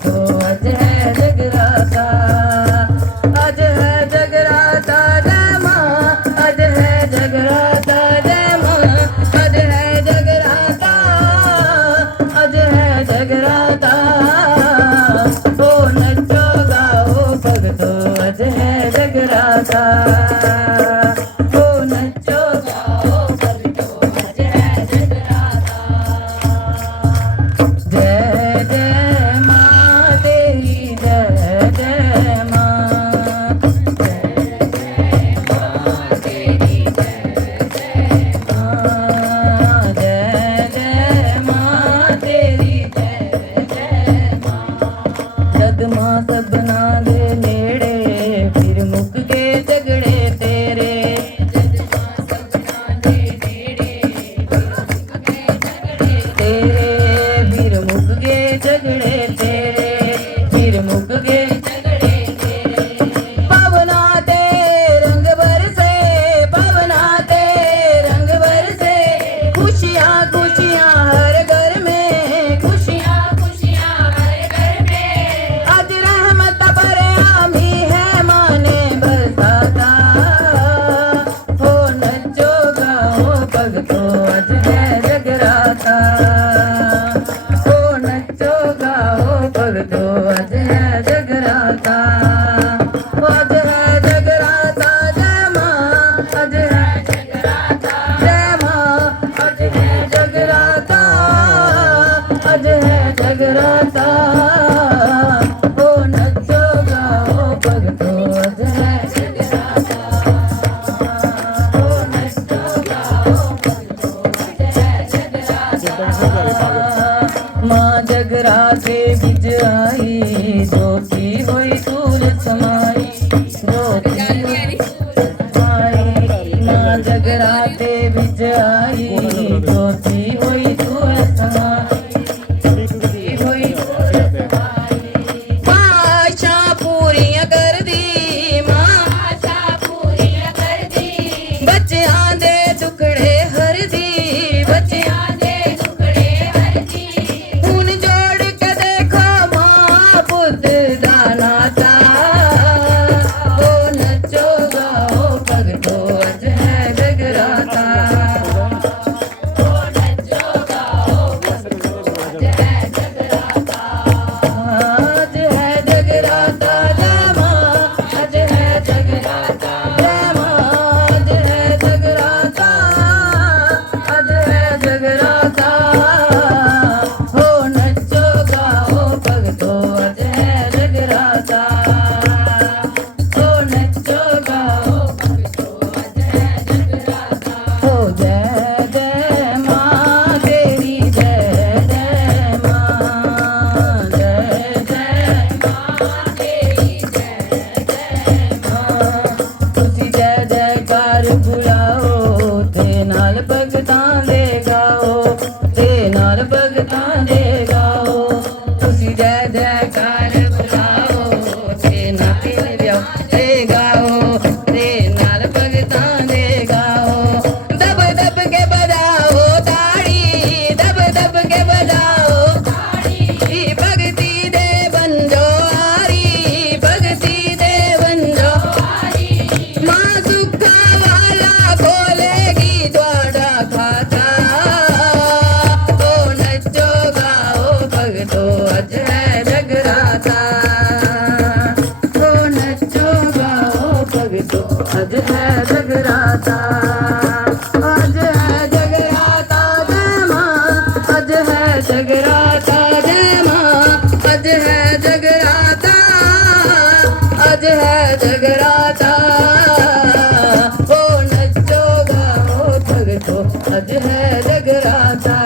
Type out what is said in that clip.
भगतो अज है जगराता, अज है जगराता जय माँ, अज है जगराता जय माँ, अज है जगराता, अज है जगराता। ओ नचो गाओ भगतो अज है जगराता, ओ नचो गाओ भगतो अज है जगराता। जय जय माँ तेरी जय जय माँ, जय जय माँ तेरी जय जय माँ, जय जय माँ तेरी जय जय माँ। जद माँ सबना दे नेड़े फिर मुक गए झगड़े तेरे, जद माँ सबना दे नेड़े फिर मुक गए झगड़े तेरे, फिर मुक गए झगड़े तेरे, फिर मुक गए झगड़े तेरे। पवना ते रंग बरसे, पवना ते रंग बरसे, खुशियाँ खुशियाँ हर घर में, खुशियाँ खुशियाँ हर घर में। आज रहमत बरआमी है माँ ने बरसाता, हो नचो गाओ भगतो अज है जगराता, हो नचो गाओ भगतो अज है जगराता। अज है जगराता जय माँ, अज है जगराता जय माँ, अज है जगराता, अज है जगराता। ओ नचो गाओ भगतो अज है जगराता, ओ नचो गाओ भगतो अज है जगराता। माँ जगराते बिज आई, ज्योति हुई सूर समाई, ज्योति हुई सूर समाई। माँ जगराते बिज आई, ज्योति हुई सूर समाई, ज्योति हुई सूर समाई। आशा पूरियां कर दी माँ, आशा पूरियां कर दी, बच्चियां दे दुखड़े हर दी, बच्चियां दे दुखड़े हर दी। खून जोड़ के देखो माँ पुत दा नाता, ओ नचो गाओ भगतो अज है जगराता, ओ नचो गाओ भगतो अज है जगराता। आज है जगराता जय माँ, अज है जगराता जय माँ, अज है जगराता, अज है जगराता। हो नचो गाओ भगतो अज है जगराता, हो नचो गाओ भगतो अज है जगराता। हो जय जय माँ तेरी जय जय माँ, जय जय माँ तेरी जय जय माँ। तुसी जय जयकार बुलाओ ते नाल भगतां दे गाओ, ते नाल भगतां दे गाओ। तुसी जय जयकार बुलाओ ते नाल ते गाओ, ते नाल भगतां दे गाओ। दब दब के बजाओ ताड़ी, दब दब के बजाओ ताड़ी, भगती दे बंजो आरी, भगती दे बंजो आरी। माँ सुखा वाला खोलेगी द्वारा खाता, ओ नचो गाओ भगतो अज है जगराता, ओ नचो गाओ भगतो अज है जगराता। अज है जगराता जय माँ, अज है जगराता जय माँ, अज है जगराता, अज है जगराता। ओ नचो गाओ भगतो अज है जगराता।